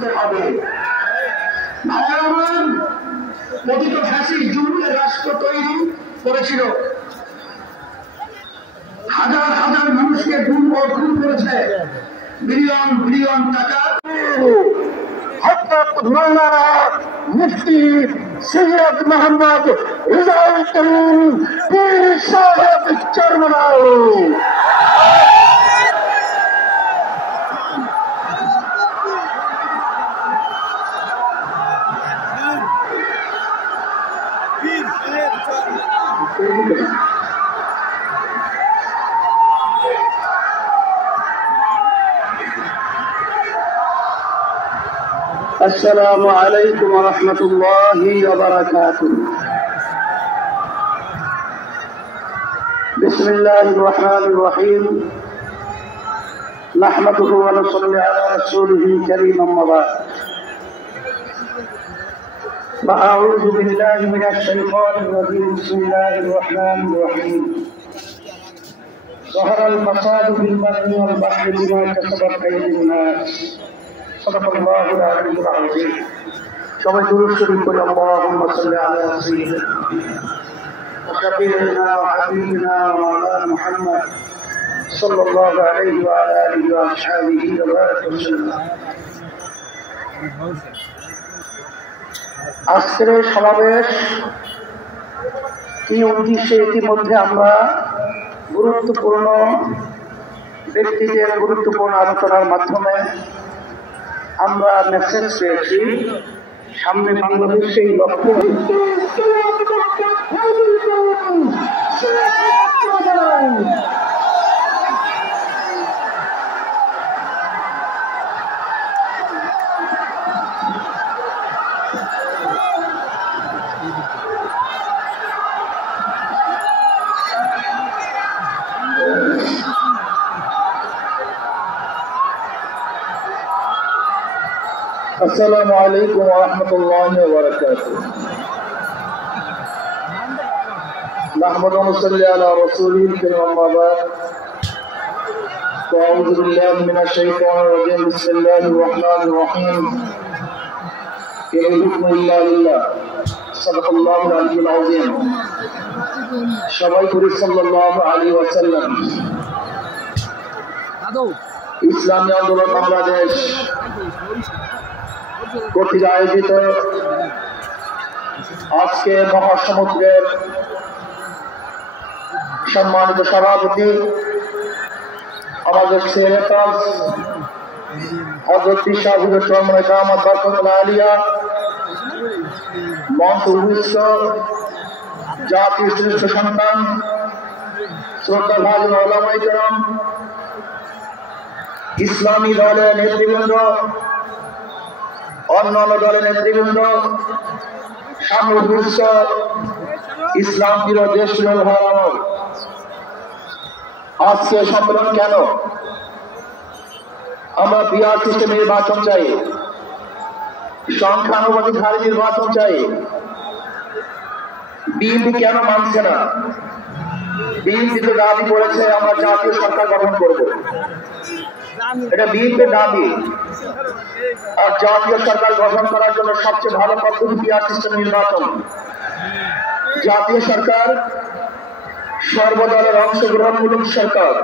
করতে হবে। কথিত ফ্যাসিস্ট জঙ্গির রাষ্ট্র তৈরি করেছিল, হাজার হাজার মানুষকে গুম ও খুন করেছে, বিলিয়ন বিলিয়ন টাকা। হযরত মাওলানা মুফতি সৈয়দ মোহাম্মদ রিজাউল করিম পীর সাহেব চরমনাই। السلام عليكم ورحمة الله وبركاته. بسم الله الرحمن الرحيم. نحمده ونصلي على رسوله الكريم أما بعد. فأعوذ بالله من الشيطان الرجيم. بسم الله الرحمن الرحيم. ظهر الفساد في البر والبحر بما كسبت أيدي الناس. صدق الله العلي العظيم. সবাই দুরূদ শরীফ পড়ি। اللهم صل على سيدنا وشفيعنا وحبيبنا ومولانا محمد صلى الله عليه وعلى آله وأصحابه وسلم. আজকের সমাবেশ কি উদ্দেশ্যে ইতিমধ্যে আমরা গুরুত্বপূর্ণ ব্যক্তিদের গুরুত্বপূর্ণ আলোচনার মাধ্যমে আমরা মেসেজ পেয়েছি। সামনে বাংলাদেশে এই লক্ষ্য السلام عليكم ورحمة الله وبركاته. نحمد ونصلي على رسوله الكريم أما بعد. أعوذ بالله من الشيطان الرجيم. بسم الله الرحمن الرحيم. إن الحكم إلا لله. صدق الله العلي العظيم. সবাই করি সাল্লাল্লাহু আলাইহি ওয়াসাল্লাম। ইসলামী আন্দোলন বাংলাদেশ কর্তৃক আয়োজিত আজকে মহাসমুদ্রের সম্মানিত সভাপতি আমাদের সেক্রেটারি হযরত শাহুর চরমনাই দামাত বরকতুল্লাহ আলিয়া, মঞ্চ উপস্থিত জাতির শ্রেষ্ঠ সন্তান শ্রদ্ধাভাজন ওলামায়ে কেরাম, ইসলামী দলের নেতৃবৃন্দ, অন্যান্য দলের নেতৃবৃন্দ, সামগ্রিক ইসলাম প্রিয় দেশ ভালো। আজকে সম্মেলন কেন? আমরা পিআর সিস্টেমে নির্বাচন চাই, সংখ্যানুপাতিক হারে নির্বাচন চাই। বিএনপি কেন মানছে না? বিএনপি তো দাবি করেছে আমরা জাতীয় সরকার গঠন করব, এটা বিএনপির দাবি। আর জাতীয় সরকার গঠন করার জন্য সবচেয়ে ভালো পদ্ধতি পিআর সিস্টেম নির্বাচন। জাতীয় সরকার সর্বদলের অংশগ্রহণমূলক সরকার,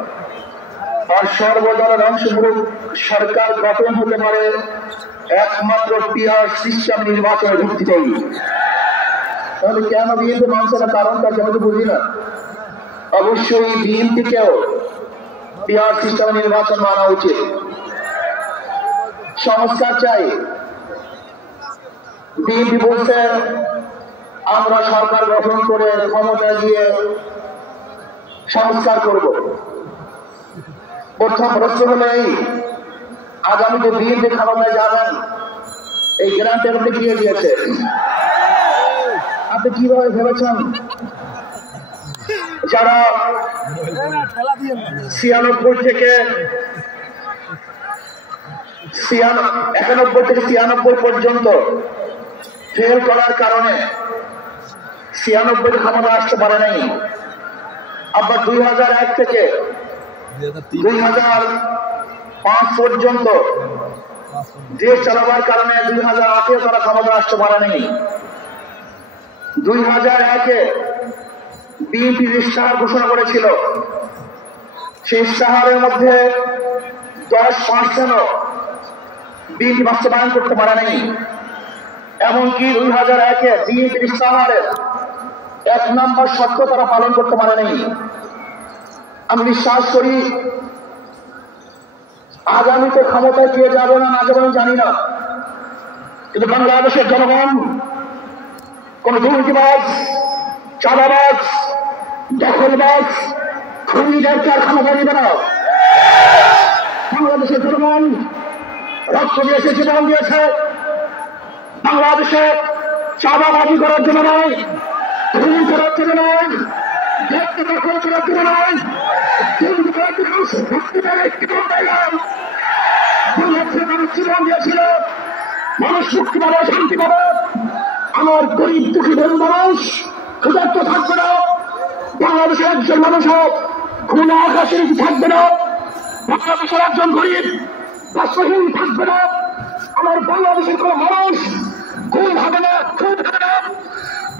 আর সর্বদলের অংশগ্রহণ সরকার গঠন হতে পারে একমাত্র পিআর সিস্টেম নির্বাচনের ভিত্তিতেই। তাহলে কেন বিএনপি মানছে না? কারণটা কেন তো বুঝি না। অবশ্যই বিএনপিকেও পিআর সিস্টেম নির্বাচন মানা উচিত। সংস্কার চাই। বিএনপি বলছে আমরা সরকার গঠন করে ক্ষমতা গিয়ে সংস্কার করব। প্রথম প্রশ্ন হলো এই, আগামীতে বিএনপি ক্ষমতায় যাবেন, এই গ্রান্ট আপনি দিয়ে দিয়েছে, আপনি কিভাবে ভেবেছেন? যারা 91 থেকে 96 পর্যন্ত ফেল করার কারণে 96 ক্ষমতা আসতে পারে নাই। আবার 2001 থেকে 2005 পর্যন্ত দেশ চালাবার কারণে 2008-এ তারা ক্ষমতা আসতে পারেনি। 2001-এ বিএনপি ইশতেহার ঘোষণা করেছিল, সেই ইশতেহারের মধ্যে 10% বিএনপি বাস্তবায়ন করতে পারেনি। এমনকি 2001-এ বিএনপির ইশতেহারের 1 নম্বর শর্ত তারা পালন করতে পারেনি। আমি বিশ্বাস করি আগামীতে ক্ষমতায় কে যাবে না যাবে আমি জানি না, কিন্তু বাংলাদেশের জনগণ কোন দুর্নীতিবাজ, চাঁদাবাজ, দখলবাজ, খুনিদেরকে আর ক্ষমতা দিবে না। বাংলাদেশের জনগণ রক্ত দিয়েছে, জীবন দিয়েছে বাংলাদেশে চাঁদাবাজি করার জন্য নয়, খুন করার জন্য নয়, দখল করার জন্য নয়, দুর্নীতি করার জন্য মানুষ জীবন দিয়েছিল, মানুষ মুক্তি পাবে, শান্তি পাবে। আমার গরিব দুঃখী গরিব মানুষ ক্ষুধার্ত থাকবে না, বাংলাদেশের একজন মানুষও খুন আকাশের থাকবে না, বাংলাদেশের একজন গরিব বস্ত্রহীন থাকবে না, আমার বাংলাদেশের কোন মানুষ খুন হবে না, খুন হবে না,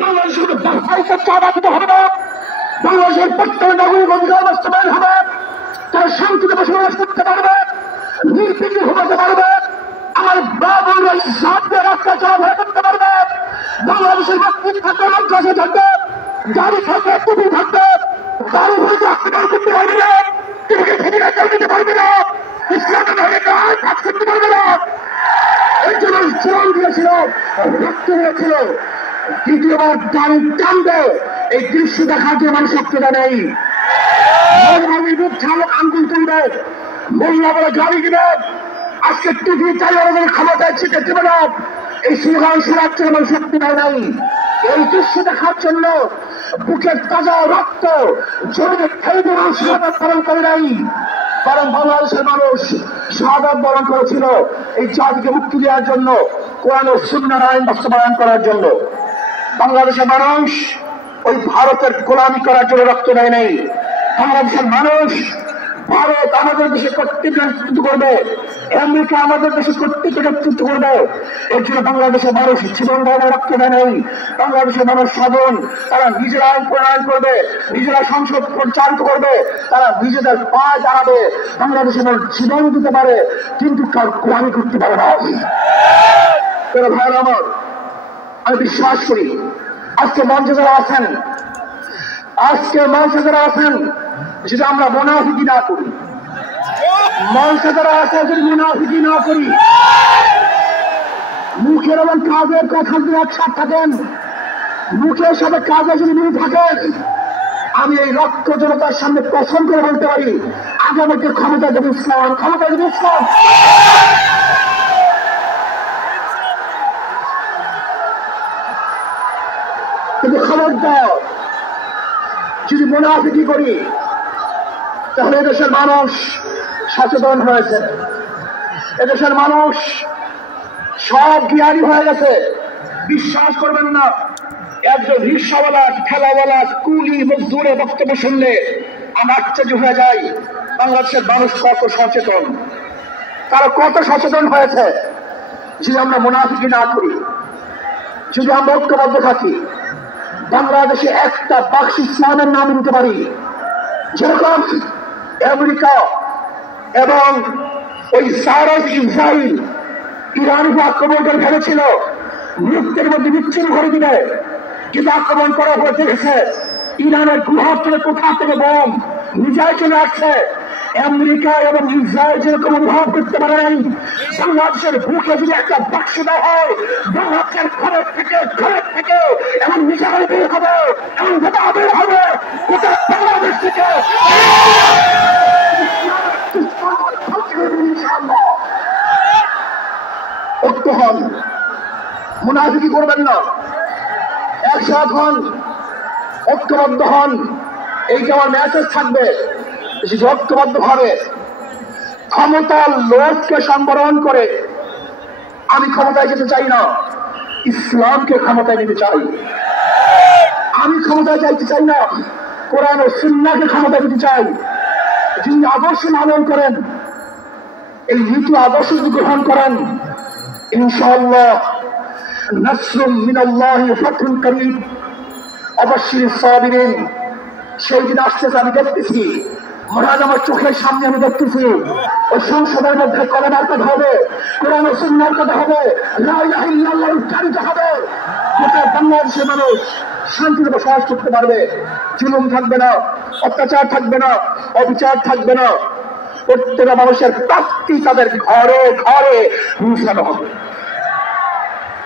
বাংলাদেশের ব্যবসায়ীকে চাঁদা দিতে হবে না, বাংলাদেশের প্রত্যেক নাগরিক অধিকার বাস্তবায়ন হবে, তারা শান্তিতে বসবাস করতে পারবে, নির্বিঘ্নে ঘুমাতে পারবে, আমার বাবুরা সামনে রাস্তা চলাফেরা করতে পারবে, বাংলাদেশের ব্যক্তি থাকবে, লজ্জাসে থাকবে, গাড়ি থাকবে, টুপি থাকবে, গাড়ি ভরে হাসপাতাল করতে পারবে না, তোমাকে ভূমিকা চাল দিতে পারবে না, ইসলামের ভাবে কাজ করতে পারবে না। এই জন্য জীবন দিয়েছিল, রক্ত দিয়েছিল, দ্বিতীয়বার গাড়ি টানবে এই দৃশ্য দেখার জন্য মানুষ সক্ষমতা নেই। আন্দোলন করবে, মহিলা বলে গাড়ি দিবে, আজকে টিভি চাইলে ক্ষমতায় ছিটে দেবে না, এই স্লোগান শোনার জন্য মানুষ সক্ষমতা নেই। এই দৃশ্য দেখার জন্য বুকের তাজা রক্ত জমিনে খেলতে মানুষ শাহাদাত বরণ করে নাই, কারণ বাংলাদেশের মানুষ শাহাদাত বরণ করেছিল এই জাতিকে মুক্তি দেওয়ার জন্য, কোরআন ও সুন্নাহর আইন বাস্তবায়ন করার জন্য। বাংলাদেশের মানুষ ওই ভারতের গোলামি করার জন্য রক্ত দেয় নাই। বাংলাদেশের মানুষ ভারত আমাদের দেশে কর্তৃত্ব নেতৃত্ব করবে, আমেরিকা আমাদের দেশে কর্তৃত্ব নেতৃত্ব করবে, এর জন্য বাংলাদেশের মানুষ জীবন দেওয়ার রক্ত দেয় নাই। বাংলাদেশের মানুষ সাধন, তারা নিজেরা আইন প্রণয়ন করবে, নিজেরা সংসদ পরিচালিত করবে, তারা নিজেদের পায়ে দাঁড়াবে, বাংলাদেশের মানুষ জীবন দিতে পারে, কিন্তু কার গোলামি করতে পারে না। তারা ভাইরা আমার, আমি বিশ্বাস করি আজকে মঞ্চে যারা আছেন, যদি আমরা মুনাফিকি না করি, মঞ্চে যারা আছে যদি মুনাফিকি না করি, মুখের এবং কাজের কথা যদি একসাথে থাকেন, মুখের সাথে কাজে যদি মিল থাকেন, আমি এই রক্ত জনতার সামনে কসম করে বলতে পারি আগামীতে ক্ষমতা দেবে ইসলাম, ক্ষমতা দেবে ইসলাম। কিন্তু খবরদার যদি মুনাফিকি করি তাহলে এদেশের মানুষ সচেতন হয়েছে, এদেশের মানুষ সব জ্ঞানী হয়ে গেছে। বিশ্বাস করবেন না, একজন রিক্সাওয়ালা, ঠেলাওয়ালা, কুলি মজদুরের বক্তব্য শুনলে আমরা আশ্চর্য হয়ে যাই বাংলাদেশের মানুষ কত সচেতন, তারা কত সচেতন হয়েছে। যদি আমরা মুনাফিকি না করি, যদি আমরা ঐক্যবদ্ধ থাকি, বাংলাদেশে একটা বাক্স ইসলামের নাম নিতে পারি, যেরকম আমেরিকা এবং ওই সারাস ইসরায়েল ইরান আক্রমণ করে ফেলেছিল, মুহূর্তের মধ্যে বিচ্ছিন্ন করে দিবে, কিন্তু আক্রমণ করার পর দেখেছে ইরানের গুহার থেকে কোথা থেকে বোম নিজেই চলে আসছে। আমেরিকা এবং ইসরায়েল যেরকম অনুভব করতে পারে নাই, বাংলাদেশের বুকে যদি একটা বাক্স দেওয়া হয়, বাংলাদেশের ঘরের থেকে এমন মিসাইল বের হবে, এমন গোটা বের হবে গোটা বাংলাদেশ থেকে। ঐক্য হন, মুনাফিকি করবেন না, একসাথ হন, ঐক্যবদ্ধ হন, এইটা আমার মেসেজ থাকবে। ঐক্যবদ্ধ ভাবে ক্ষমতার লোভকে সম্বরণ করে আমি ক্ষমতায় যেতে চাই না, ইসলামকে ক্ষমতায় নিতে চাই। আমি ক্ষমতায় যাইতে চাই না, কোরআন ও সুন্নাহকে ক্ষমতা দিতে চাই। যিনি আদর্শ লালন করেন, এই নীতি আদর্শ যদি গ্রহণ করেন, ইনশাআল্লাহ নাসরুম মিনাল্লাহি ফাতহুন করিম, অবশ্যই সাবিরিন, সেই দিন আসতেছে। আমি দেখতেছি, মহারাজ আমার চোখের সামনে আমি দেখতেছি, ওই সংসদের মধ্যে কলেমার কথা হবে, কোরআন ও সুন্নাহর কথা হবে, লা ইলাহা ইল্লাল্লাহ উচ্চারিত হবে। গোটা বাংলাদেশের মানুষ শান্তিতে বসবাস করতে পারবে, জুলুম থাকবে না, অত্যাচার থাকবে না, অবিচার থাকবে না। প্রত্যেকটা মানুষের প্রাপ্তি তাদের ঘরে ঘরে পৌঁছানো হবে।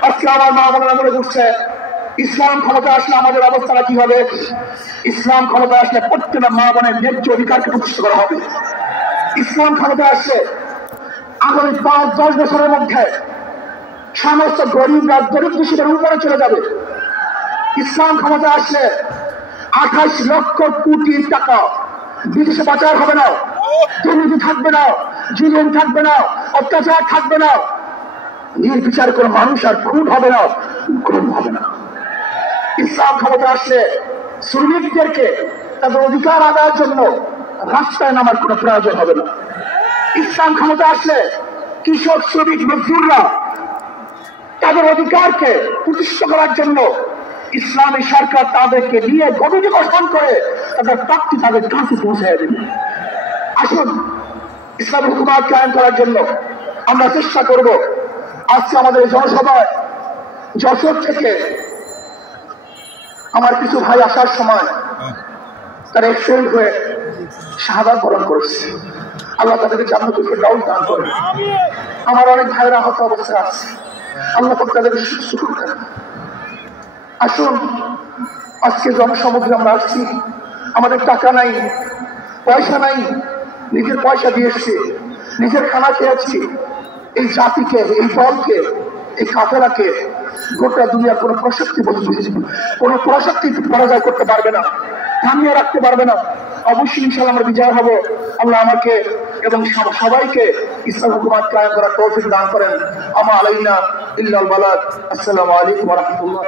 আজকে আমার মা বোনেরা মনে করছে ইসলাম ক্ষমতা আসলে আমাদের অবস্থাটা কি হবে? ইসলাম ক্ষমতা আসলে প্রত্যেকটা মা বোনের ন্যায্য অধিকারকে প্রতিষ্ঠিত করা হবে। ইসলাম ক্ষমতা আসলে আগামী 5-10 বছরের মধ্যে সমস্ত গরিবরা দরিদ্র শিশুদের উপরে চলে যাবে। ইসলাম ক্ষমতা আসলে 28 লক্ষ কোটি টাকা বিদেশে পাচার হবে না, দুর্নীতি থাকবে না, জুলুম থাকবে না, অত্যাচার থাকবে না, নির্বিচার কোনো মানুষ আর খুন হবে না, গুম হবে না। ইসলাম ক্ষমতা আসলে শ্রমিকদেরকে তাদের অধিকার আদায়ের জন্য রাস্তায় নামার কোনো প্রয়োজন হবে না। ইসলাম ক্ষমতা আসলে কৃষক, শ্রমিক, মজদুররা তাদের অধিকারকে প্রতিষ্ঠা করার জন্য ইসলামী সরকার তাদেরকে নিয়ে কমিটি গঠন করে তাদের প্রাপ্তি তাদের কাছে পৌঁছে দেবে। আসুন, ইসলামী হুকুমত কায়েম করার জন্য আমরা চেষ্টা করব। আজকে আমাদের জনসভায় যশোর থেকে আমার কিছু ভাই আসার সময় তারা এক্সিডেন্ট হয়ে শাহাদাত বরণ করেছে। আল্লাহ তাদেরকে জান্নাতুল ফেরদাউস দান করেন। আমার অনেক ভাইরা আহত অবস্থায় আছে, আল্লাহ তাদেরকে সুখ দেন। আসুন, আজকে জনসমুদ্রে আমরা আসছি, আমাদের টাকা নাই, পয়সা নাই, নিজের পয়সা দিয়ে এসছি, নিজের খানা খেয়েছি। এই জাতিকে, এই দলকে, এই কাফেলাকে গোটা দুনিয়ার কোন প্রশক্তি পরাজয় করতে পারবে না, থামিয়ে রাখতে পারবে না। অবশ্যই ইনশাআল্লাহ আমরা বিজয় হব। আল্লাহ আমাকে এবং সবাইকে ইসলাম হুকুমত কায়েম করার তৌফিক দান করেন। আমা আলাইনা ইল্লাল বালাগ। আসসালামু আলাইকুম ওয়া রাহমাতুল্লাহ।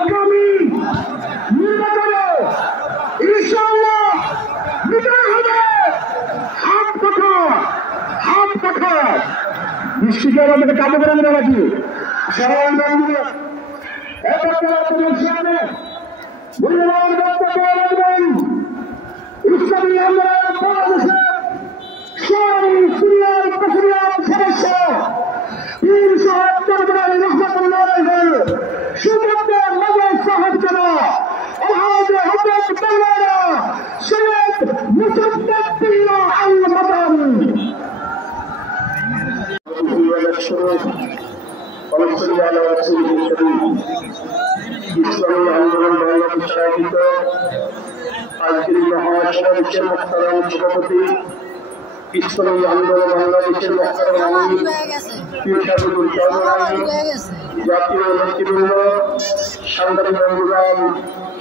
আগামী নির্বাচনে ইনশাআল্লাহ বিজয় হবে। হাত পাখা নিশ্চিত আমাদেরকে কাজে করে দেবে নাকি সাধারণ বন্ধুরা মূল্যবান বক্তব্য রাখবেন। ইসলামী আন্দোলন বাংলাদেশের সিনিয়র প্রেসিডেন্ট সদস্য পীর সাহেব দরবারে রহমতুল্লাহ আলাইহি সুযোগ্য নজর সাহেব জানা আলহাজ হযরত মাওলানা সৈয়দ মুসাদ্দাদ বিল্লাহ আল মাদানী ইসলামী আন্দোলন বাংলাদেশ আয়োজিত আজকের মহাসমাবেশের মোহতারাম সভাপতি, ইসলামী আন্দোলন বাংলাদেশের মোহতারাম আমির পীরসাহেবুল চৌধুরী, জাতীয় নেতৃবৃন্দ, সাংবাদিক বন্ধুগণ,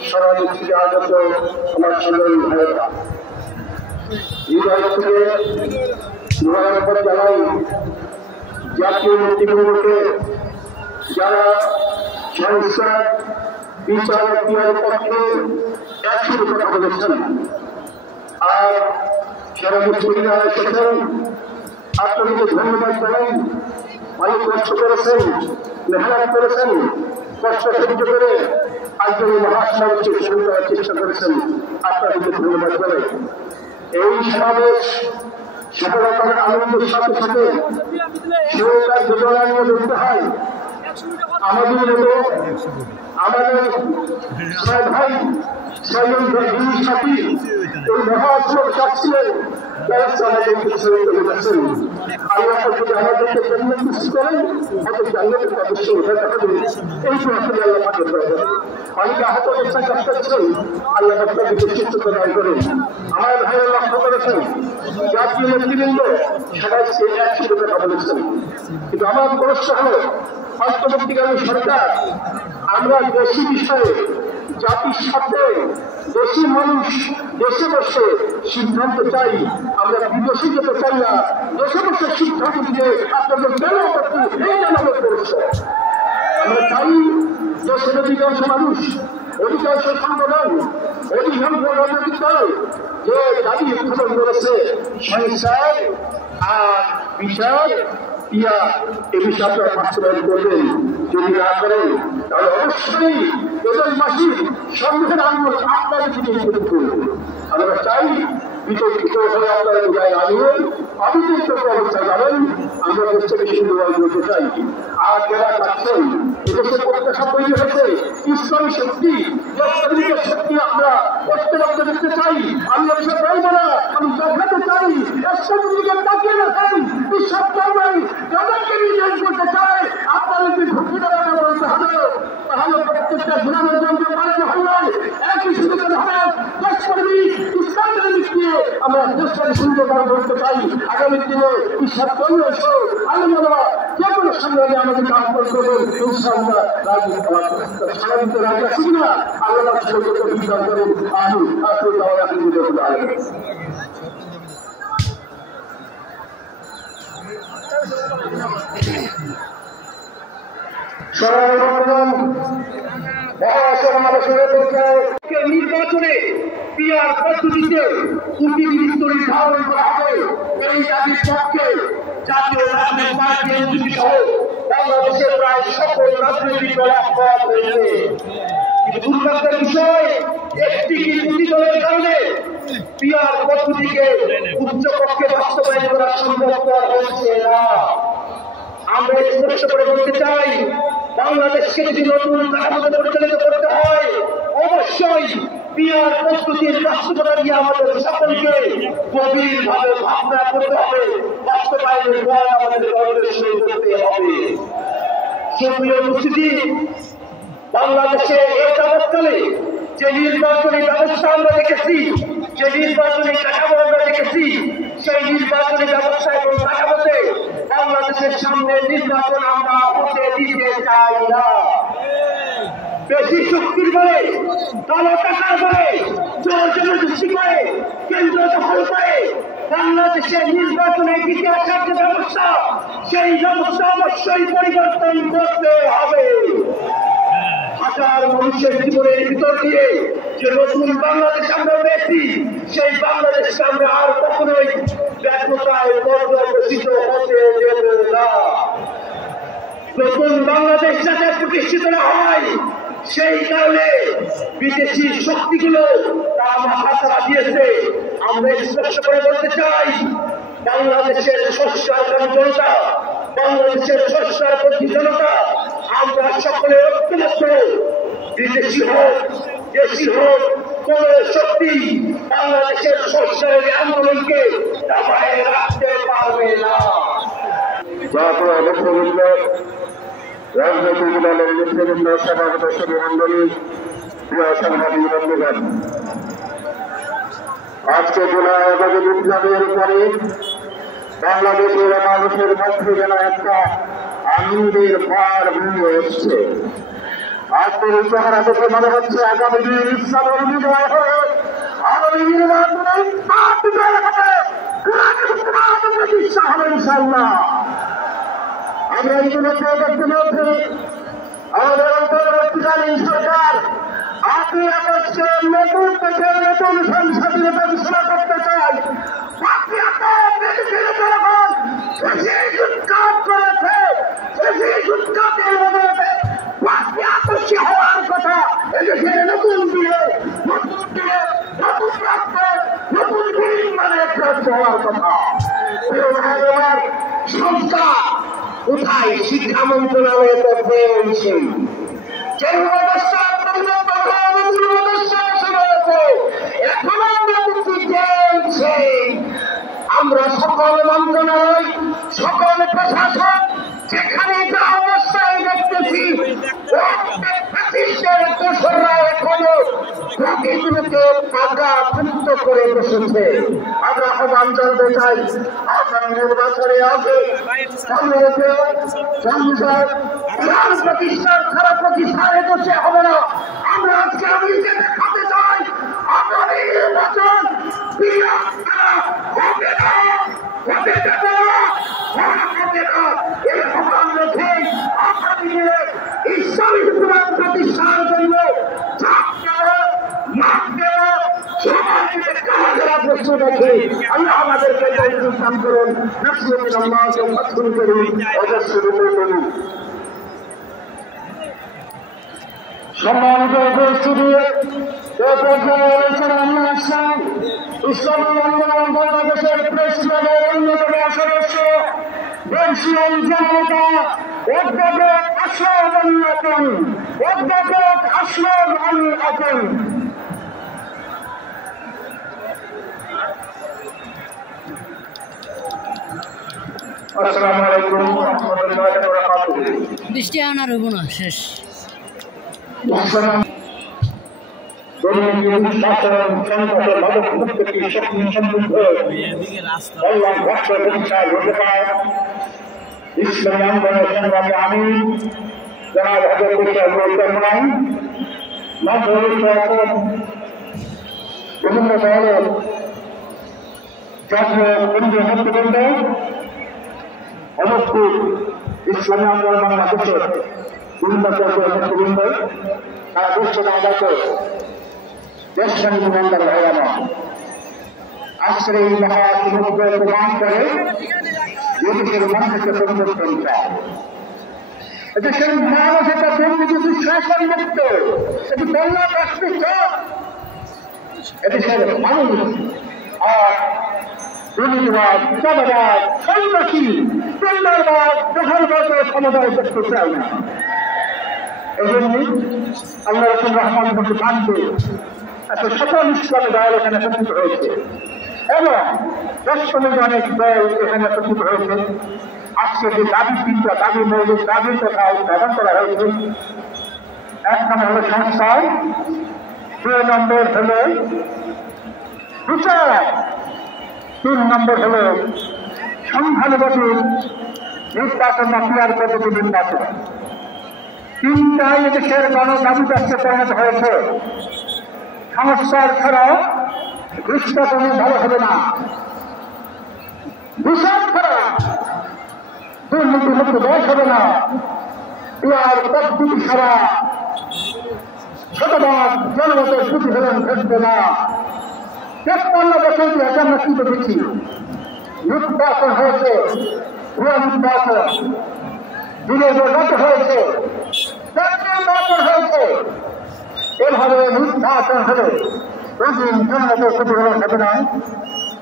সমাজের থেকে আগত আমার সাধারণ ভাইয়েরা, হৃদয় থেকে ধন্যবাদ জানাই জাতীয় নেতৃবৃন্দকে যারা সংস্কার বিচার ক্রিয়ার পক্ষে একসাথে কথা বলেছেন। আর যারা মুসলিমরা এসেছেন আপনাদেরকে ধন্যবাদ জানাই। অনেক কষ্ট করেছেন, মেহনত করেছেন, কষ্ট সহ্য করে আজকের এই মহাসমাবেশকে শুরু করার চেষ্টা করেছেন। আপনাদেরকে ধন্যবাদ জানাই। এই সমাবেশ সফলতার আনন্দের সাথে সাথে সরকার যোজনা নিয়ে বলতে হয়। আমাদের মতো আমাদের ছয় ভাই, ছয়জন সাথী এই মহাসমাবেশ চাচ্ছিলেন, আমাদেরকে আমাদেরকে জান্নাত খুশি করেন, হয়তো জান্নাতের অবশ্যই ওঠা দেখা দেবে। এই তো আসলে আল্লাহ পাকের দরবারে অনেকে আহত অবস্থায় কাজ করছেন, আল্লাহ তাদেরকে সুস্থ প্রদান করেন। আমার ভাইয়েরা লক্ষ্য করেছেন জাতীয় নেতৃবৃন্দ সবাই সেই একসাথে কথা বলেছেন, কিন্তু আমার প্রশ্ন হল অন্তর্বর্তীকালীন সরকার আমরা দেশি বিষয়ে জাতির সাথে দেশি মানুষ দেশে বসে সিদ্ধান্ত চাই। আমরা বিদেশে যেতে চাই না, দেশে বসে সিদ্ধান্ত দিয়ে আপনাদের কেন করতে এই আমাদের করছে। আমরা চাই দেশের অধিকাংশ মানুষ, অধিকাংশ সংগঠন, অধিকাংশ রাজনৈতিক দল যে দাবি উত্থাপন করেছে সংস্কার আর বিচার ইয়া এ বিষয়ে আপনারা বাস্তবায়ন করবেন। যদি না করেন তাহলে অবশ্যই দেশবাসীর সংবিধান আন্দোলন আপনাদের দিকে শুরু করবে। আমরা চাই বিতর্কিত হয়ে আপনারা বিদায় আনবেন, অবিতর্ক অবস্থা যাবেন। আমরা দেশটাকে সুন্দরভাবে বলতে চাই। আর যারা চাচ্ছেন এদেশে প্রত্যাশা তৈরি হয়েছে ইসলামী শক্তি, দেশপ্রেমিকের শক্তি আমরা ঐক্যবদ্ধ দেখতে চাই। আমি এসব বলব না, আমি দেখাতে চাই দেশপ্রেমিকের তাকিয়ে রাখেন বিশ্বাস করবেন। যাদেরকে নির্দেশ করতে চাই আপনাদেরকে ঘুরতে দেওয়া বলতে হবে। তাহলে প্রত্যেকটা গুণানুযন্ত্র পালন হলে একই সুযোগ হবে দেশপ্রেমী ইসলামের দিক দিয়ে আমরা দেশটাকে সুন্দরভাবে বলতে চাই। আগামী দিনে বিশ্বাস করলে এসো আলমরা যে কোনো সংগ্রামে আমাদের কাজ করবেন ইনশাআল্লাহ। রাজনীতি রাজা শুধু না আল্লাহ সবাইকে বিচার করেন। আমি নির্বাচনে পিয়ার পদ্ধতিতে নির্ধারণ করা হবে। এই দাবির পক্ষে জাতীয় রাজনৈতিক পার্টি এনসিপি সহ বাংলাদেশের প্রায় সকল রাজনৈতিক দল একমত হয়েছে। দুর্ভাগ্যের বিষয় একটি বিরোধী দলের কারণে পিয়ার পদ্ধতিকে উচ্চপক্ষে বাস্তবায়ন করা সম্ভবপর হচ্ছে না। আমরা স্পষ্ট করে বলতে চাই বাংলাদেশকে যদি নতুন কাঠামোতে পরিচালিত করতে হয় অবশ্যই পিয়ার প্রস্তুতির বাস্তবতা নিয়ে আমাদের সকলকে গভীরভাবে ভাবনা করতে হবে। বাস্তবায়নের পর আমাদের শুরু করতে হবে। সুপ্রিয় উপস্থিতি, বাংলাদেশে এই যাবৎকালে যে নির্বাচনী ব্যবস্থা আমরা দেখেছি, যে নির্বাচনী কাঠামো আমরা দেখেছি, সেই নির্বাচনী ব্যবস্থা এবং কাঠামোতে বাংলাদেশের সামনে নির্বাচন আমরা হতে দিতে চাই না। বেশি শক্তির বলে, কালো টাকার বলে, জোর জবরদস্তি করে, কেন্দ্র দখল করে বাংলাদেশের নির্বাচনের দিকে আসার যে ব্যবস্থা, সেই ব্যবস্থা অবশ্যই পরিবর্তন করতে হবে। হাজার মানুষের জীবনের ভিতর দিয়ে যে নতুন বাংলাদেশ আমরা পেয়েছি, সেই বাংলাদেশকে আমরা আর কখনোই ব্যর্থতায় পর্যবেসিত হতে দেব না। নতুন বাংলাদেশ যাতে প্রতিষ্ঠিত না হয় সেই কারণে বিদেশি শক্তিগুলো তারা হাতড়া দিয়েছে। আমরা স্পষ্ট করে বলতে চাই বাংলাদেশের সংস্কারকামী জনতা, বাংলাদেশের সংস্কারপন্থী জনতা আমরা সকলে ঐক্যবদ্ধ। বিদেশি হোক দেশি হোক কোন শক্তি বাংলাদেশের সংস্কারের আন্দোলনকে দাবায় রাখতে পারবে না। রাজনৈতিক দলের নেতৃবৃন্দ, সভাপতি সভামণ্ডলী, প্রিয় সাংবাদিক বন্ধুগণ, আজকে জুলাই আগস্ট বিপ্লবের পরে বাংলাদেশের মানুষের মধ্যে যেন একটা আনন্দের ভার বয়ে এসছে। আজকের এই চেহারা দেখে মনে হচ্ছে আগামী দিন ইসলামের বিজয় হয়ে আগামী নির্বাচনে ইনশাআল্লাহ। আমরা ইতিমধ্যে দেখতে মধ্যে আমাদের অন্তর্বর্তীকালীন সরকার 8ই আগস্টে নতুন দেশের নতুন সংসদীয় ঘোষণা করতে চাই। হওয়ার কথা এদেশের নতুন দিয়ে নতুন দিয়ে নতুন রাষ্ট্রে নতুন হওয়ার কথা। সংস্থা কোথায় শিক্ষা মন্ত্রণালয়ে পেয়েছে কেউ অবস্থা এখন আমরা সকল মন্ত্রণালয় সকল প্রশাসন যেখানে যা অবস্থায় দেখতেছি দোসররা এখনো প্রকৃতিকে পাকা মুক্ত করে বসেছে। আমরা আহ্বান জানাতে চাই, আপনার নির্বাচনে আছে প্রতিষ্ঠান খারাপ প্রতিষ্ঠান এগোচ্ছে হবে না। আমরা আজকে আমি দেখাতে চাই আপনার এই নির্বাচন হবে না, হবে না। এই প্রধান রেখে আপনাদের ইসলামী হুকুমত প্রতিষ্ঠানের জন্য আল্লাহ আমাদেরকে দান করুন। সম্মানিত উপস্থিতি ইসলামী আন্দোলন বাংলাদেশের প্রেস ক্লাবের অন্যতম সদস্য বংশীয় জনতা অধ্যাপক আশরাফ আলী আকন, অধ্যাপক আশরাফ আলী আকন। আসসালামু আলাইকুম ওয়া রাহমাতুল্লাহি ওয়া বারাকাতুহু। বৃষ্টি আনা রইব না শেষ। ইসলামী আন্দোলনের সংগ্রামী আমি জনাব হযরত বিভিন্ন দলের জাতীয় কেন্দ্রীয় নেতৃবৃন্দ অবস্থিত ইসলামী আন্দোলন বাংলাদেশের বিভিন্ন পর্যায়ের নেতৃবৃন্দ সারা দেশ থেকে আগত দেশপ্রেমী ইমানদার ভাইয়েরা আজকের এই মহাসমুদ্র প্রমাণ করে এদেশের মানুষকে পরিবর্তন চায়। এদেশের মানুষ একটা দুর্নীতি দুঃশাসন মুক্ত, এটি কল্যাণ রাষ্ট্র। এদেশের মানুষ আর দুর্নীতিবাদ, চাঁদাবাদ, সন্ত্রাসী, টেন্ডারবাদ, দখলবাদের সমুদায় করতে চাই না। এই জন্যই আল্লাহ রাসূল রহমান শান্তি এত সকল ইসলামী দল এখানে একত্রিত হয়েছে এবং দেশপ্রেমী অনেক দল এখানে একত্রিত হয়েছে। আজকে যে দাবি তিনটা দাবি মৌলিক দাবির কথা উত্থাপন করা হয়েছে, এক নম্বর হল সংস্কার, 2 নম্বর হল বিচার, 3 নম্বর হল সংখ্যানুপাতিক নির্বাচন বা ক্রিয়ার পদ্ধতি নির্বাচন। তিনটাই দেশের গণদাবিতে পরিণত হয়েছে। সংস্কার ছাড়া নির্বাচন ভালো হবে না, বিচার ছাড়া দুর্নীতিমুক্ত দেশ হবে না, ক্রিয়ার পদ্ধতি ছাড়া শতভাগ জনমতের প্রতিফলন ঘটবে না। 53 বছর ইতিহাসে আমরা কি দেখেছি? নির্বাচন হয়েছে, ভুয়া নির্বাচন, বিরোধী হয়েছে, নির্বাচন হয়েছে। এভাবে নির্বাচন হলে প্রতিদিন জনমতের প্রতিফলন হবে না।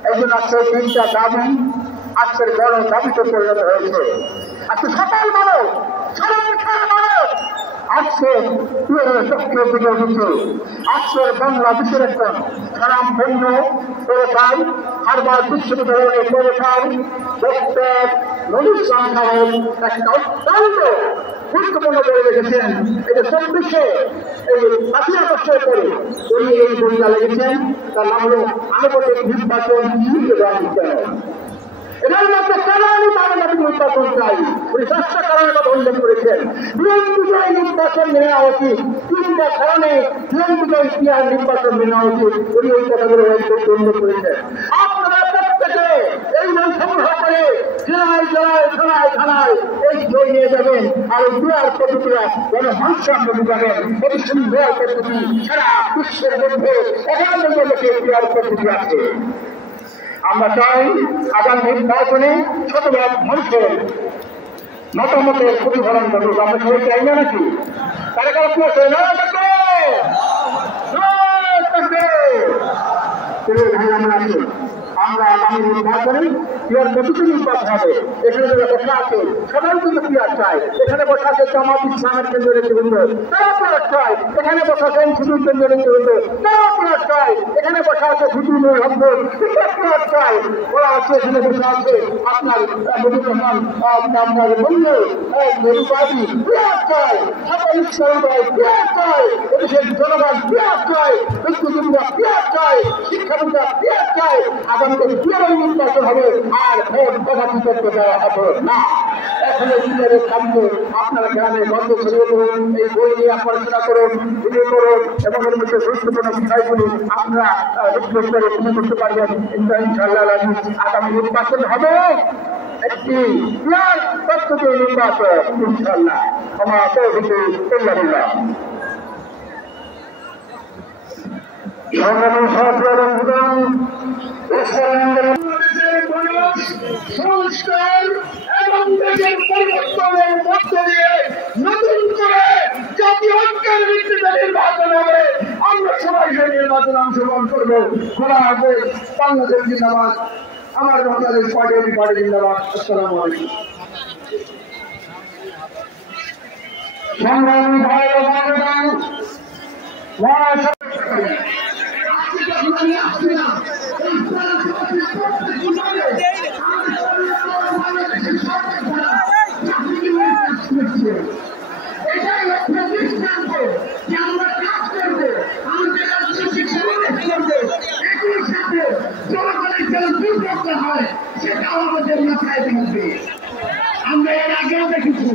এই জন্য আজকে 3টা দাবি আজকের বড় দাবিতে পরিণত হয়েছে। আজকে সকল মানুষ, সারা দেশের মানুষ আজকে শক্তির দিকে উঠেছে। আজকের বাংলাদেশের একটা স্বনামধন্য প্রফেসর, হার্ভার্ড বিশ্ববিদ্যালয়ের প্রফেসর ডক্টর নূরুল ইসলাম সাহেব একটা অত্যন্ত গুরুত্বপূর্ণ বই লিখেছেন। এটা 24-এ এই 5 আগস্টের পরে উনি এই বইটা লিখেছেন। তার নাম হল আনুগত্যিক নির্বাচন কি এবং কেন। এটার মধ্যে কেন আমি বাংলাদেশ নির্বাচন চাই উনি 10টা কারণের কথা উল্লেখ করেছেন। বিএনপিকে নির্বাচন নেওয়া উচিত, 3টা কারণে বিএনপিকে ইতিহাস নির্বাচন নেওয়া উচিত উনি এই কথাগুলো উল্লেখ করেছেন। আপনারা প্রত্যেকে এই বই সংগ্রহ করে জেলায় জেলায় থানায় থানায় এই বই নিয়ে যাবেন আর এই দুয়ার পদ্ধতিরা গণমানুষের মধ্যে যাবেন। এটি সুন্দর পদ্ধতি, সারা বিশ্বের মধ্যে 91 দেশে দুয়ার পদ্ধতি আছে। আমরা চাই আগামী নির্বাচনে শতভাগ মানুষের মতামতের প্রতিফলন ঘটুক। আমরা সবাই চাই না নাকি? তারা কারো ভাই আমরা আছি আমরা আগামী নির্বাচনে পিয়ার গতিতে নির্বাচন হবে। এখানে যারা বসা আছে সবাই কিন্তু পিয়ার চায়। এখানে বসা আছে জামাত ইসলামের কেন্দ্রীয় নেতৃবৃন্দ, তারা পিয়ার চায়। এখানে বসা আছে এনসিপির কেন্দ্রীয় নেতৃবৃন্দ, তারা পিয়ার চায়। এখানে বসা আছে ভিডিও মোহাম্মদ, পিয়ার চায়। ওরা আছে এখানে বসা আছে আপনার মুজিবুর রহমান, আপনার বন্ধু নির্বাচী পিয়ার চায়। সবাই ইসলাম পিয়ার চায়। এদেশের জনগণ পিয়ার চায়, ব্যক্তিজনরা পিয়ার চায়, শিক্ষাবিদরা পিয়ার চায়। আগামীতে পিয়ারের নির্বাচন হবে আর ভোট প্রকাশিত করতে দেওয়া হবে না। এখন এই পিয়ারের সামনে আপনারা গ্রামে বন্ধ ছড়িয়ে করুন, এই বই নিয়ে পড়াশোনা করুন, ভিডিও করুন এবং এর মধ্যে গুরুত্বপূর্ণ বিষয়গুলি আপনারা রিপ্লেস করে তুলে করতে পারবেন। ইনশাআল্লাহ আগামী নির্বাচন হবে একটি পিয়ার প্রস্তুতি নির্বাচন ইনশাআল্লাহ। আমার তৌফিক ইল্লা বিল্লাহ। সংগ্রামী সহযোগী সংস্কার এবং দেশের পরিবর্তনের মধ্য দিয়ে নতুন করে জাতীয় ঐক্যের ভিত্তিতে নির্বাচন হবে। আমরা সবাই সেই নির্বাচনে অংশগ্রহণ করবো। খোলা হবে বাংলাদেশ জিন্দাবাদ, আমার বাংলাদেশ পার্টি জিন্দাবাদ। আসসালামু আলাইকুম। সংগ্রামী ভাই ও বোনেরা, এটাই হচ্ছে দৃষ্টান্ত যে আমরা কাজ করবো, আমাদের রাজনৈতিক সমাবেশ করবো, একই সাথে জনগণের যেন দুর্ভোগ হয় সেটাও আমাদের মাথায় থাকবে। আমরা এর আগেও দেখেছি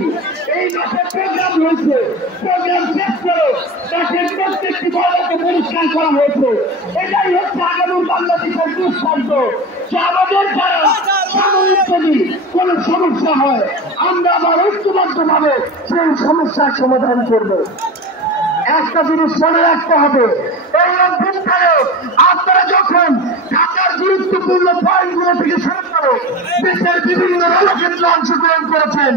এই মাসে প্রোগ্রাম হয়েছে, প্রোগ্রাম শেষ করে দেশের প্রত্যেকটি বড়কে পরিষ্কার করা হয়েছে। এটাই হচ্ছে আগামী বাংলাদেশের দৃষ্টান্ত যে আমাদের দ্বারা সাময়িক যদি কোন সমস্যা হয় আমরা আবার ঐক্যবদ্ধভাবে সেই সমস্যার সমাধান করবো। একটা জিনিস মনে রাখতে হবে, এই অভ্যন্তরে আপনারা যখন ঢাকার গুরুত্বপূর্ণ পয়েন্টগুলো থেকে শুরু করে দেশের বিভিন্ন রণক্ষেত্রে অংশগ্রহণ করেছেন,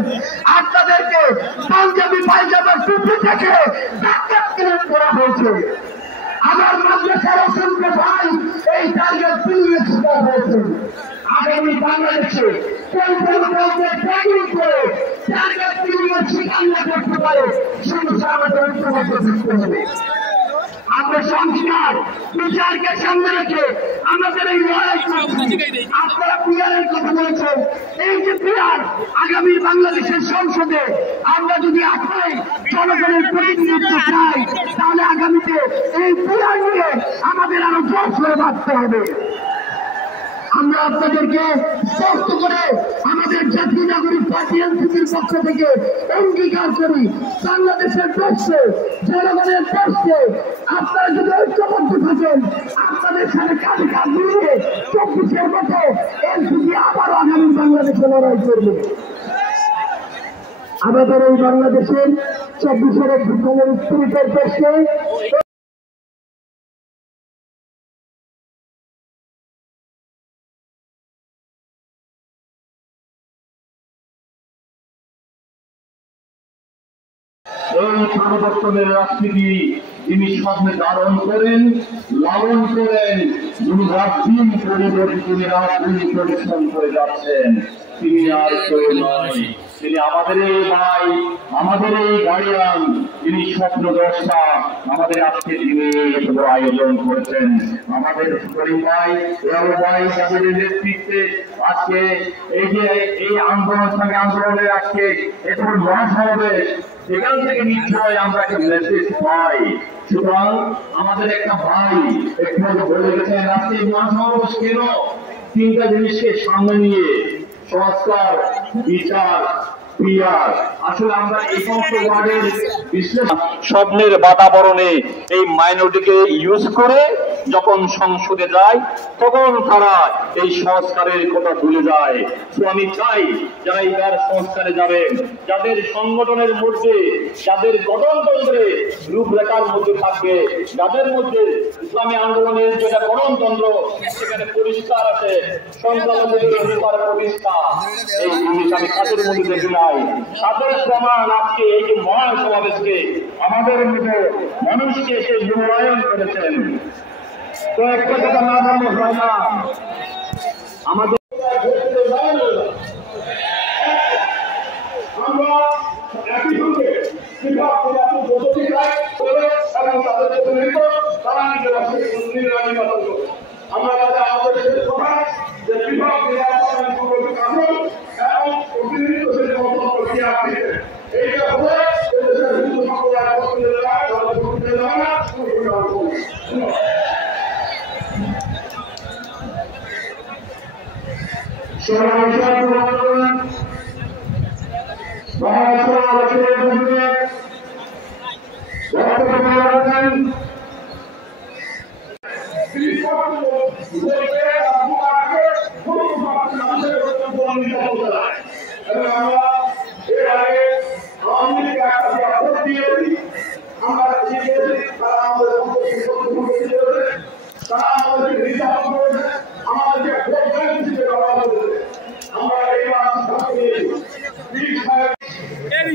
আপনাদেরকে পাঞ্জাবি পায়জামার টুপি থেকে ডাকাত করা হয়েছে। আমার মাদ্রাসার অসংখ্য ভাই এই টার্গেট পুলিশের শিকার হয়েছে। আগামী বাংলাদেশে কেউ কাউকে ট্র্যাকিং করে টার্গেট পুলিশের শিকার না করতে পারে সমস্যা আমাদের ঐক্যবদ্ধ থাকতে হবে। আমরা সংস্কার বিচারকে সামনে রেখে আমাদের এই লড়াই আপনারা পিয়ারের কথা বলেছেন। এই যে পিয়ার আগামী বাংলাদেশের সংসদে আমরা যদি আখাই জনগণের প্রতিনিধিত্ব চাই তাহলে আগামীতে এই পিয়ার নিয়ে আমাদের আরো জোর করে বাঁধতে হবে। আমরা আপনাদেরকে স্পষ্ট করে আমাদের জাতীয় নাগরিক পার্টি এনসিপির পক্ষ থেকে অঙ্গীকার করি, বাংলাদেশের দেশে জনগণের দেশে আপনারা যদি ঐক্যবদ্ধ থাকেন আপনাদের সাথে কাঁধে কাঁধ মিলিয়ে 24-এর মতো এনসিপি আবারও আগামী বাংলাদেশে লড়াই করবে। আমাদের এই বাংলাদেশের 24-এর অভ্যুত্থানের স্পিরিটের দেশে এই পরিবর্তনের রাজনীতি তিনি স্বপ্নে ধারণ করেন, লালন করেন, দিন পরিবর্তন রাজনীতি পরিশ্রম করে যাচ্ছেন। তিনি আর কেউ নয়, তিনি আমাদের এই ভাই, আমাদের এই গার্ডিয়ান, তিনি স্বপ্নদ্রষ্টা। আমাদের আজকে তিনি আয়োজন করেছেন আমাদের পরিবার ভাই তাদের নেতৃত্বে আজকে এই যে এই আন্দোলনের আজকে এখন মহাসমাবেশ, সেখান থেকে নিশ্চয় আমরা একটা মেসেজ পাই। সুতরাং আমাদের একটা ভাই একটু বলে গেছেন আজকে মহাসমাবেশ কেন, তিনটা জিনিসকে সামনে নিয়ে সংস্কার, বিচার, পিয়ার। আসলে আমরা এই সমস্ত ওয়ার্ডের বিশ্লেষণ স্বপ্নের বাতাবরণে এই মাইনরিটিকে ইউজ করে যখন সংসদে যায় তখন তারা এই সংস্কারের কথা ভুলে যায়। তো আমি চাই যারা এবার সংস্কারে যাবেন, যাদের সংগঠনের মধ্যে, যাদের গঠনতন্ত্রে রূপরেখার মধ্যে থাকবে, যাদের মধ্যে ইসলামী আন্দোলনের যেটা গঠনতন্ত্র সেখানে পরিষ্কার আছে সংখ্যালঘুদের অধিকার প্রতিষ্ঠা, এই জিনিস আমি কাজের মধ্যে দেখি নাই। তাদের প্রমাণ আজকে এই যে মহাসমাবেশকে আমাদের মধ্যে মানুষকে এসে মূল্যায়ন করেছেন। তো একটা কথা না বললে হয় না। আমাদের আমরা একই সঙ্গে আমরা আমাদের কথা যে বিভাগ এবং প্রতিনিধিত্ব প্রক্রিয়া আছে এইটা হলে হিন্দু সম্প্রদায়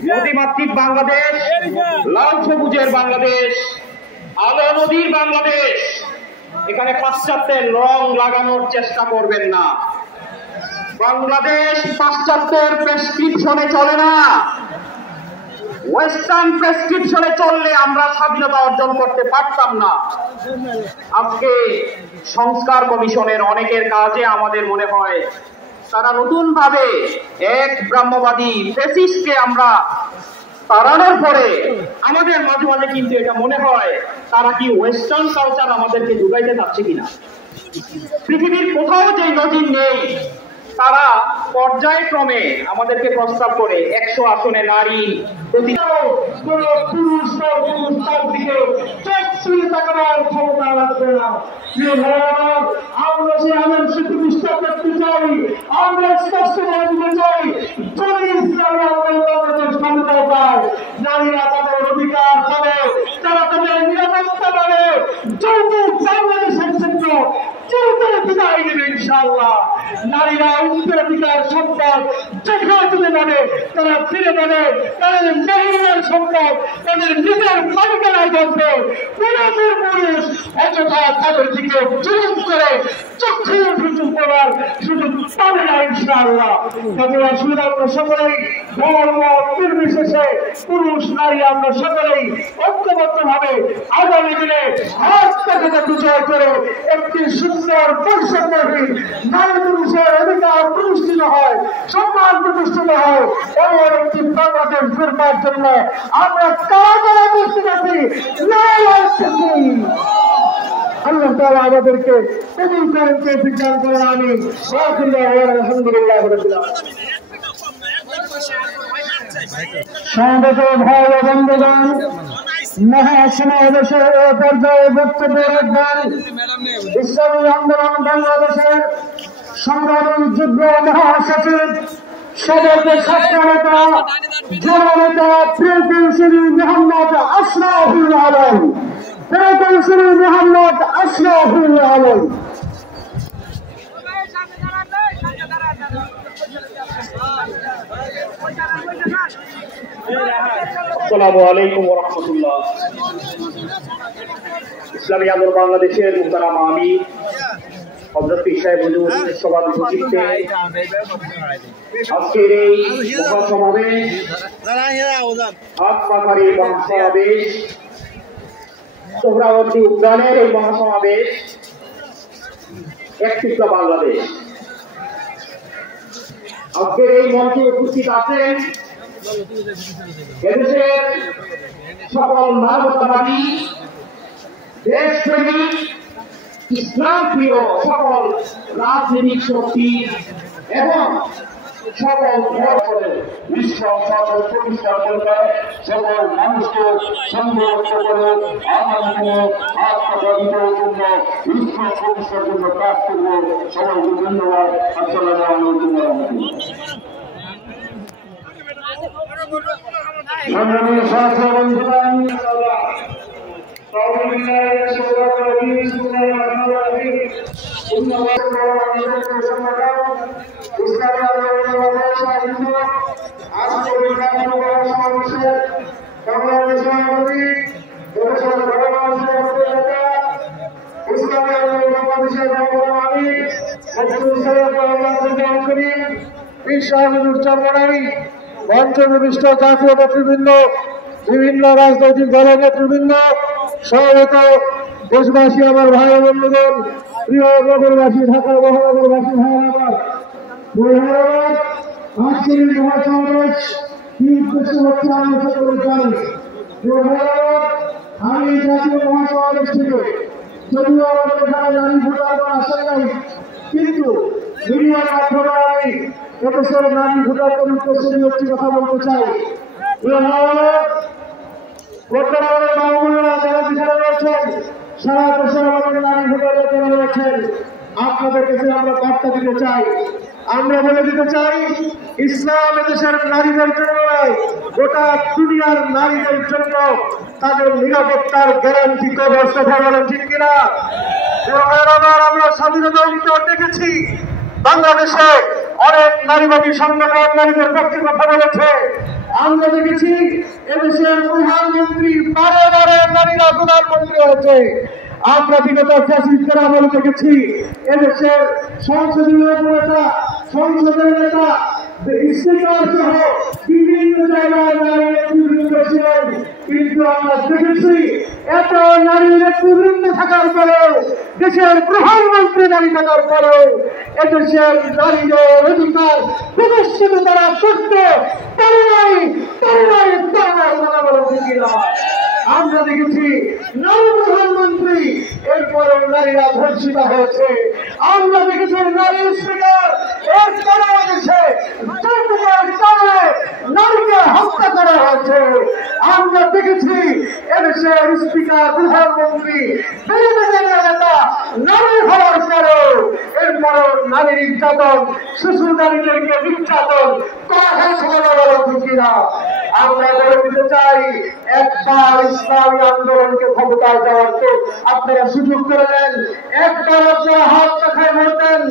নদীমাতৃক বাংলাদেশ, লাল সবুজের বাংলাদেশ, আলো নদীর বাংলাদেশ। এখানে পাশ্চাত্যের রং লাগানোর চেষ্টা করবেন না। বাংলাদেশ পাশ্চাত্যের প্রেসক্রিপশনে চলে না। ওয়েস্টার্ন প্রেসক্রিপশনে চললে আমরা স্বাধীনতা অর্জন করতে পারতাম না। আজকে সংস্কার কমিশনের অনেকের কাজে আমাদের মনে হয় তারা নতুন ভাবে এক ব্রাহ্মবাদী ফ্যাসিস্টকে আমরা তাড়ানোর পরে আমাদের মাঝে মাঝে কিন্তু এটা মনে হয় তারা কি ওয়েস্টার্ন কালচার আমাদেরকে যোগাইতে চাচ্ছে কিনা। পৃথিবীর কোথাও যে নজির নেই, তারা পর্যায়ক্রমে আমাদেরকে প্রস্তাব করে 100 আসনে নারী প্রতি আমরা যে আদর্শ প্রতিষ্ঠা করতে চাই, আমরা স্পষ্ট করে দিতে চাই, যদি ইসলামী বাংলাদেশ ক্ষমতায় পায়, নারীরা তাদের অধিকার পাবে, তারা তাদের নিরাপত্তা পাবে, যৌতুক বাংলাদেশের জন্য যৌতুক বিদায় দেবে ইনশাআল্লাহ। নারীরা উত্তরাধিকার সম্পদ যেখানে তুলে নেবে তারা ফিরে পাবে, তাদের মেহের সম্পদ তাদের নিজের মালিকানায় থাকবে। পুরুষের পুরুষ অযথা তাদের দিকে জুলুম করে চক্ষু সুযোগ করার সুযোগ পাবে না ইনশাআল্লাহ। তাদের অসুবিধা আমরা সকলেই ধর্ম নির্বিশেষে পুরুষ নারী আমরা সকলেই ঐক্যবদ্ধ ভাবে আগামী দিনে হাত থেকে বিজয় করে একটি সুন্দর বৈষম্যহীন নারী পুরুষের অধিকার প্রতিষ্ঠিত হয়, সম্মান প্রতিষ্ঠিত হয়, এমন একটি বাংলাদেশ গড়বার জন্য আমরা কারা প্রস্তুত আছি। আল্লাহ তাআলা আমাদেরকে কবুল করেন, বিজ্ঞান করেন। আমি আলহামদুলিল্লাহ। সংগঠন ভাই ও বন্ধুগণ, মহাসমাবেশের পর্যায়ে বক্তব্য রাখবেন ইসলামী আন্দোলন বাংলাদেশের সংগ্রামী যুগ্ম মহাসচিব সদর ছাত্র নেতা জননেতা প্রকৌশলী মোহাম্মদ আশরাফুল আলম, প্রকৌশলী মোহাম্মদ আশরাফুল আলম। আসসালামু আলাইকুম ওয়া রাহমাতুল্লাহ। ইসলামী আন্দোলন বাংলাদেশের মুহতারাম আমির হযরত পীর সাহেব হুজুরের সভাপতিত্বে আজকের এই মহাসমাবেশ, হাটপাখারি মহাসমাবেশ, সোহরাওয়ার্দী উদ্যানের এই মহাসমাবেশ একটিত্ব বাংলাদেশ। আজকের এই মঞ্চে উপস্থিত আছেন এদেশের সকল মানবতাবাদী, দেশপ্রেমী, ইসলাম প্রিয় সকল রাজনৈতিক শক্তি এবং সকল বিশ্ব শাসন প্রতিষ্ঠা করবে, সকল মানুষকে সংগঠিত করে আগামী দিনে আত্মগঠিতের জন্য বিশ্ব প্রতিষ্ঠার জন্য কাজ করবে। সবাইকে ধন্যবাদ। আসসালামু আলাইকুম ওয়া রাহমাতুল্লাহ। সংগ্রামী ছাত্র বন্ধুগণ, ইসলামী শাহবুজুর চরমনাই, মঞ্চবিষ্ট জাতীয় নেতৃবৃন্দ, বিভিন্ন রাজনৈতিক দলের নেতৃবৃন্দ, সমবেত দেশবাসী, আমার ভাই বন্ধুগণ, প্রিয় নগরবাসী, ঢাকার মহানগরবাসী ভাই আমার, আজকের এই মহাসমাবেশ কি উদ্দেশ্য হচ্ছে আমি সকলে জানি। আমি জাতীয় মহাসমাবেশ থেকে যদিও আমাদের এখানে নারী ভোটার আসেন নাই, কিন্তু মিডিয়ার মাধ্যমে আমি এদেশের নারী ভোটারদের উদ্দেশ্যে নিয়ে একটি কথা বলতে চাই। বর্তমানে মাহবুবেরা যারা যেখানে রয়েছেন, সারা দেশে আমাদের নারী ভোটাররা যারা রয়েছেন, আপনাদের কাছে আমরা বার্তা দিতে চাই, আমরা বলে দিতে চাই, ইসলাম এদেশের নারীদের জন্য নয়, গোটা দুনিয়ার নারীদের জন্য তাদের নিরাপত্তার গ্যারান্টি করার কথা বলেন, ঠিক কিনা? আমরা স্বাধীনতা উত্তর দেখেছি, বাংলাদেশে অনেক নারীবাদী সংগঠন নারীদের পক্ষে কথা বলেছে। আমরা দেখেছি এদেশের প্রধানমন্ত্রী বারে বারে নারীরা প্রধানমন্ত্রী হয়েছে। আমরা বিগত ফ্যাসিস্টদের আমলে দেখেছি এদেশের সংসদীয় নেতা, সংসদের নেতা, স্পিকার সহ বিভিন্ন জায়গায় নারী নেতৃবৃন্দ ছিলেন, কিন্তু আমরা দেখেছি এত নারী নেতৃবৃন্দ থাকার পরেও, দেশের প্রধানমন্ত্রী নারী থাকার পরেও এদেশের নারীদের অধিকার প্রতিষ্ঠিত তারা করতে পারে নাই। আমরা দেখেছি নারী প্রধানমন্ত্রী, এরপরে নারীরা ধর্ষিত হয়েছে। আমরা দেখেছি নারী স্পিকার, এরপরে দেশে নারীকে হত্যা করা হয়েছে। আমরা দেখেছি এদেশের স্পিকার, প্রধানমন্ত্রী, নেতা নারী হওয়ার পরেও এরপরও নারী নির্যাতন, শিশু নারীদেরকে নির্যাতন করা হয়েছে কিনা। আমরা বলে দিতে চাই, একবার ইসলামী আন্দোলনকে ক্ষমতায় যাওয়ার তো আপনারা সুযোগ করে দেন, একবার আপনারা হাত দেখায় বলতেন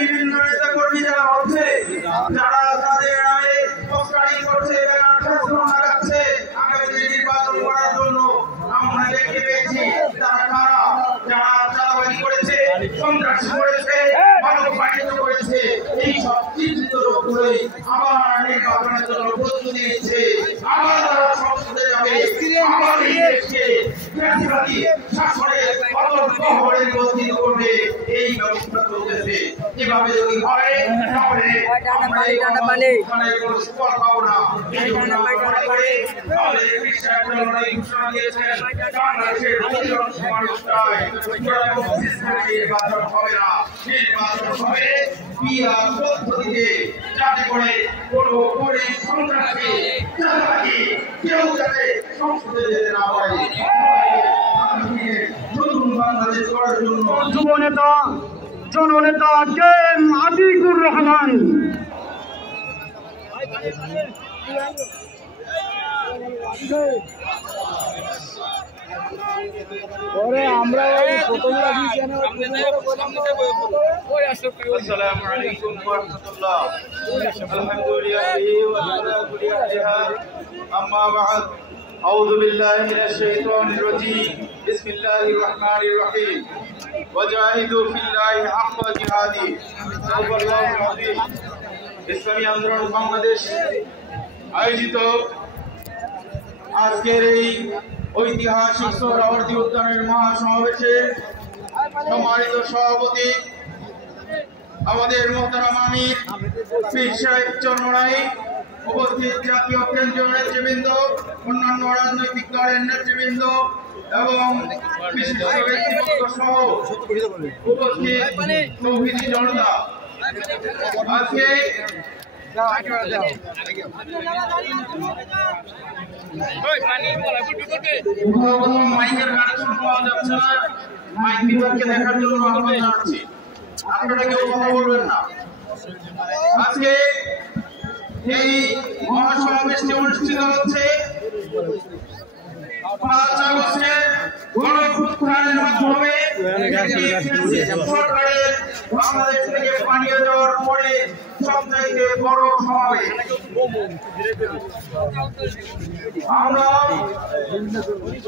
বিভিন্ন নেতা কর্মী যারা হচ্ছে, যারা তাদের আয়ে প্রস্তারিত করছে, লাগাচ্ছে আগামী নির্বাচন করার জন্য, আমরা দেখতে পেয়েছি তারা কারা, যারা চাঁদাবাজি করেছে, সন্ত্রাস করেছে, মাদক বাণিজ্য করেছে, এই সব চিহ্নিত লোকগুলোই আবার নির্বাচনের জন্য প্রস্তুতি নিচ্ছে। আবার তারা সংসদে যাবে, আবার এই দেশকে ফ্যাসিবাদী শাসনের অতর্কহরে নিবন্ধিত করবে, এই ব্যবস্থা চলতেছে। এভাবে যদি হয় তাহলে আমরা কোনো সুফল পাবো না। এই জন্য আমরা মনে করি তাহলে লড়াই ঘোষণা দিয়েছেন, বাংলাদেশের অধিকাংশ মানুষ চায় নির্বাচন হবে না, নির্বাচন হবে পিআর পদ্ধতিতে, যাতে করে কোনো করে সন্ত্রাসী চাঁদাবাজি কেউ যাতে সংসদে যেতে না পারে নতুন বাংলাদেশ গড়ার জন্য যুবনেতা জননেতা কে.এম. আতিকুর রহমান। আসসালামু আলাইকুম ওয়া রাহমাতুল্লাহ। আলহামদুলিল্লাহ ওয়া সালাতুল্লাহ আম্মা বা'দ। আউযু বিল্লাহি মিনাশ শাইতানির রাজীম। বিসমিল্লাহির রহমানির রহিম। ওয়াজাহিদু ফিল্লাহি হাক্কা জিহাদি। সাল্লাল্লাহু আলাইহি ইসলামী আন্দোলন বাংলাদেশ আয়োজিত আজকের এই ঐতিহাসিক সোহরাওয়ার্দী উদ্যানের মহাসমাবেশে সম্মানিত সভাপতি আমাদের মোহতারাম আমির পীর সাহেব চরমনাই, উপস্থিত জাতীয় কেন্দ্রীয় নেতৃবৃন্দ, অন্যান্য রাজনৈতিক দলের নেতৃবৃন্দ এবং বিশিষ্ট ব্যক্তিবর্গ সহ উপস্থিত তৌহিদি জনতা, আজকে মাইকের কানেকশন পাওয়া যাচ্ছে না, মাইক বিভাগকে দেখার জন্য আহ্বান জানাচ্ছি, আপনারা কেউ কথা বলবেন না। আজকে এই মহাসমাবেশটি অনুষ্ঠিত হচ্ছে 5 আগস্টের গণঅভ্যুত্থানের মাধ্যমে সরকারের বাংলাদেশ থেকে পালিয়ে যাওয়ার পরে সবচাইতে বড় সমাবেশ। আমরা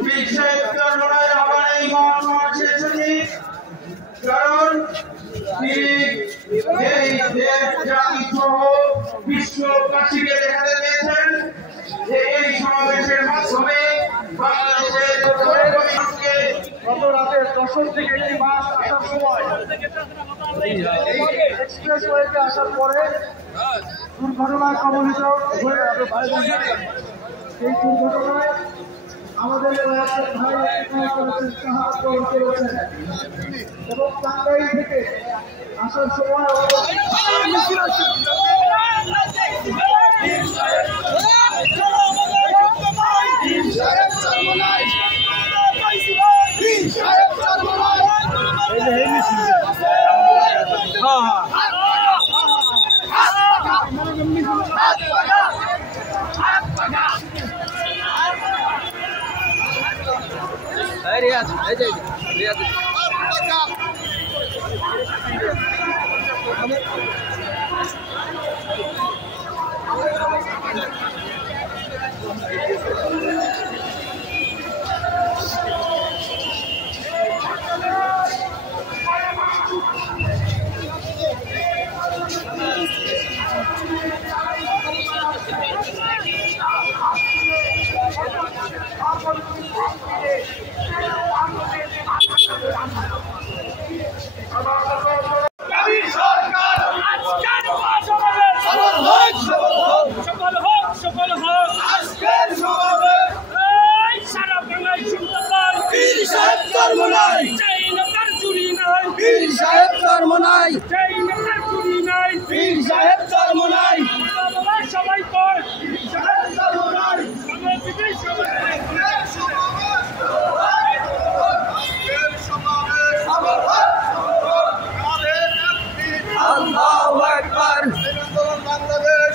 বিশ্বের লড়াই আবার এই মহাসমাবেশে এসেছি, কারণ এই দেশ জাতি সহ বিশ্ববাসীকে দেখাতে চেয়েছেন যে এই সমাবেশের মাধ্যমে বাংলাদেশের গত রাতে যশোর থেকে একটি বাস আসার সময় এক্সপ্রেসওয়েতে আসার পরে দুর্ঘটনায় কবলিত হয়ে এই দুর্ঘটনায় আমাদের এলাকার ভাই সাহায্য করেছেন এবং টাঙ্গাইল থেকে আসার সময়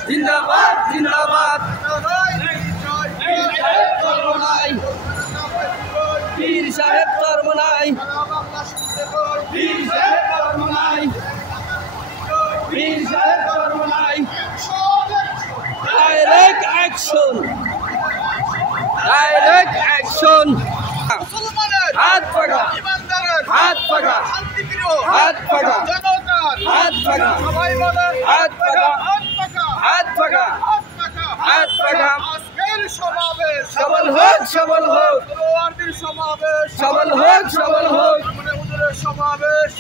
জিন্দাবাদ জিন্দাবাদ পীর সাহেব চরমনাই পীর সাহেব চরমনাই পীর সাহেব চরমনাই ডাইরেক্ট অ্যাকশন হাত পাকা হাত পাকা হাত পাকা হাত পাকা হাত পাকা হাত পাকা হাত পাকা সবল হোক সবল হোক সবল হোক সবল হোক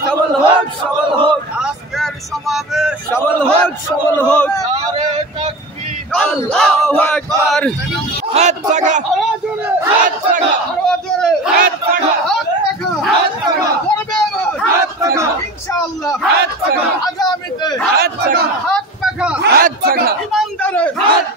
সবল হোক সবল হোক সবল হোক সবল হোক আল্লাহু আকবার হাত পাকা হাত পাকা হাত পাকা হাত পাকা হাত পাকা ইনশাআল্লাহ হাত পাকা আগামীতে হাত পাকা হাত পাকা হাত পাকা ইমানদারে হাত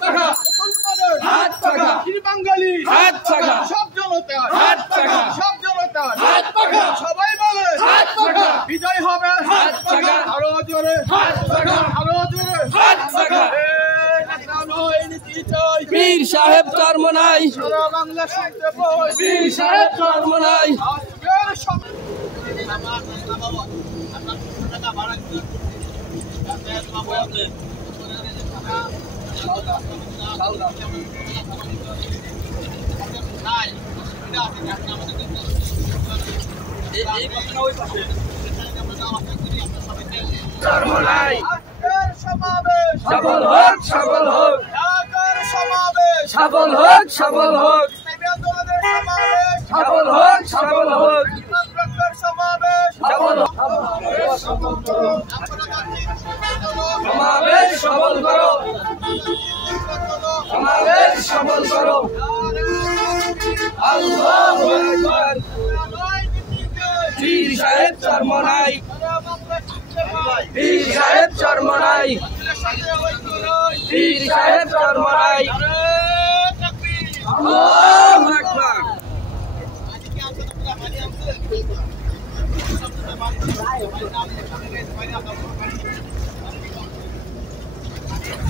পীর সাহেব চরমনাই পীর সাহেব চরমনাই চরমনাই সফল হোক সফল হোক সফল হোক সফল হোক সফল হোক সফল হোক সমাবেশ সফল করো সমাবেশ সফল করো আল্লাহু আকবার পীর সাহেব চরমনাই পীর সাহেব চরমনাই পীর সাহেব চরমনাই আল্লাহু আকবার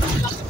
Thank you.